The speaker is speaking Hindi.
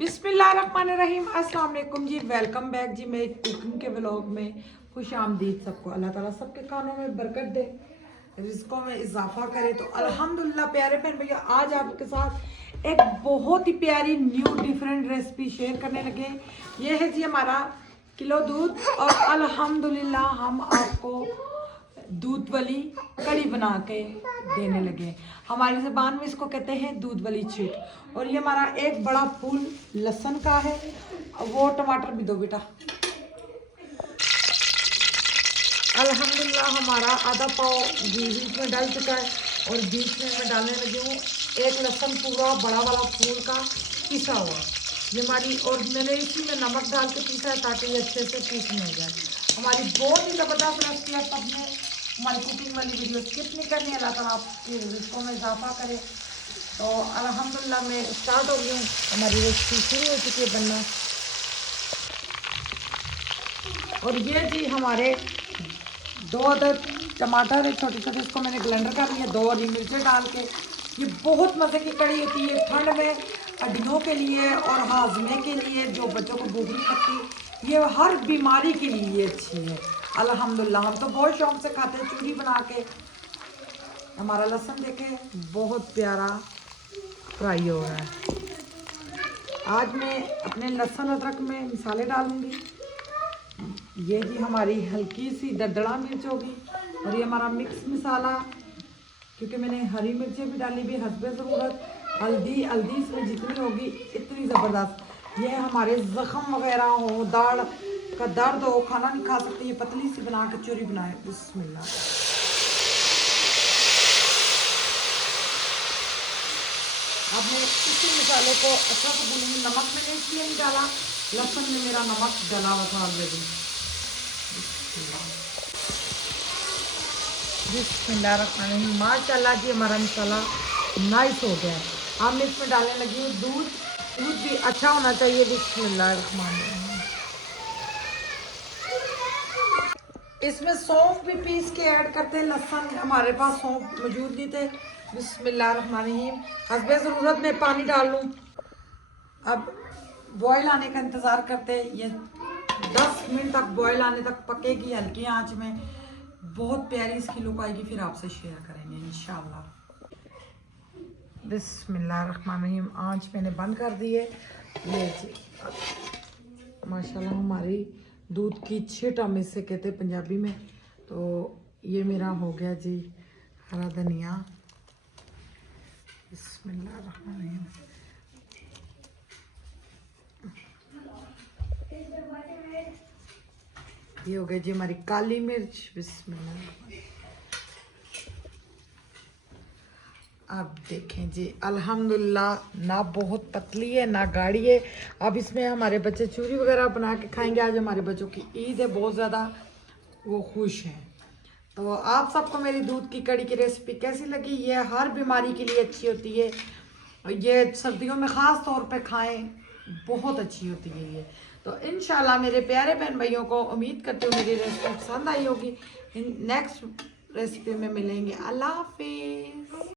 बिस्मिल्लाहिर्रहमानिर्रहीम, अस्सलाम वालेकुम जी। वेलकम बैक जी मेरे कुकिंग के व्लॉग में। खुश आमदीद सबको। अल्लाह ताला सबके कानों में बरकत दे, रिज़्क़ों में इजाफा करे। तो अल्हम्दुलिल्लाह प्यारे बहन भैया, आज आपके साथ एक बहुत ही प्यारी न्यू डिफरेंट रेसिपी शेयर करने लगे। ये है जी हमारा किलो दूध, और अल्हम्दुलिल्लाह हम आपको दूध वाली कड़ी बना के देने लगे। हमारी ज़बान में इसको कहते हैं दूध वाली चीट। और ये हमारा एक बड़ा फूल लहसुन का है। वो टमाटर भी दो बेटा। अल्हम्दुलिल्लाह हमारा आधा पाव घी बीच में डाल चुका है, और बीच में मैं डालने लगी हूँ एक लहसुन पूरा बड़ा वाला फूल का पिसा हुआ। ये हमारी, और मैंने इसी में नमक डाल के पीसा है ताकि ये अच्छे से पीस में हो जाए। हमारी बहुत ही ज़बरदस्त रेसिपी है। सबने हमारी कुकिंग वाली वीडियो स्किप नहीं करनी है। अल्लाह ताला आपकी रिज़्क़ों में इजाफा करे। तो अल्हम्दुलिल्लाह मैं स्टार्ट हो गई हूँ, हमारी रेसिपी शुरू हो चुकी है बनना। और ये जी हमारे 2 अदद टमाटर है छोटे छोटे, इसको मैंने ब्लेंडर कर लिया। 2 हरी मिर्चें डाल के। ये बहुत मज़े की कड़ी होती है ठंड में, हड्डियों के लिए और हाजमे के लिए, जो बच्चों को भूख नहीं लगती, ये हर बीमारी के लिए ये अच्छी है। अल्हम्दुलिल्लाह हम तो बहुत शौक से खाते हैं चूरी बना के। हमारा लहसुन देखे बहुत प्यारा फ्राई हो रहा है। आज मैं अपने लहसुन अदरक में मसाले डालूंगी। ये जी हमारी हल्की सी दरदड़ा मिर्च होगी, और ये हमारा मिक्स मसाला, क्योंकि मैंने हरी मिर्चें भी डाली भी हस्बे ज़रूरत। हल्दी इसमें जितनी होगी इतनी ज़बरदस्त। ये हमारे ज़ख़म वगैरह हो, दाढ़ का दर्द हो, खाना नहीं खा सकते, ये पतली सी बना के चूरी बनाए। बिस्मिल्लाह। अब मैं इसी मसाले को अच्छा से भूनूंगी। नमक मैंने इसलिए नहीं डाला, लहसुन में मेरा नमक डला हुआ था ऑलरेडी। बिस्मिल्लाहिर्रहमानिर्रहीम। माशाल्लाह जी हमारा मसाला नाइस हो गया है। अब मैं इसमें डालने लगी हूँ दूध। दूध भी अच्छा होना चाहिए। बिस्मिल्लाहिर्रहमानिर्रहीम। इसमें सौंफ भी पीस के ऐड करते हैं। लहसुन हमारे पास सौंफ मौजूद नहीं थे। बिस्मिल्लाहिर्रहमानिर्रहीम। हस्बे ज़रूरत में पानी डाल लूँ। अब बॉयल आने का इंतज़ार करते हैं। ये 10 मिनट तक बॉयल आने तक पकेगी हल्की आंच में। बहुत प्यारी इसकी लुक आएगी, फिर आपसे शेयर करेंगे इंशाल्लाह। बिस्मिल्लाहिर्रहमानिर्रहीम। आंच मैंने बंद कर दी है। ये जी माशाल्लाह हमारी दूध की छीट हम इसे कहते हैं पंजाबी में। तो ये मेरा हो गया जी हरा धनिया। बिस्मिल्लाहिर्रहमानिर्रहीम। ये हो गई जी हमारी काली मिर्च। बिस्मिल्लाह। अब देखें जी अल्हम्दुलिल्लाह, ना बहुत पतली है ना गाढ़ी है। अब इसमें हमारे बच्चे चूरी वगैरह बना के खाएंगे। आज हमारे बच्चों की ईद है, बहुत ज़्यादा वो खुश हैं। तो आप सबको मेरी दूध की कड़ी की रेसिपी कैसी लगी? ये हर बीमारी के लिए अच्छी होती है। ये सर्दियों में ख़ास तौर पे खाएं, बहुत अच्छी होती है ये। तो इंशाल्लाह मेरे प्यारे बहन भाइयों को उम्मीद करते हो मेरी रेसिपी पसंद आई होगी। नेक्स्ट रेसिपी में मिलेंगे। अल्लाह हाफिज़।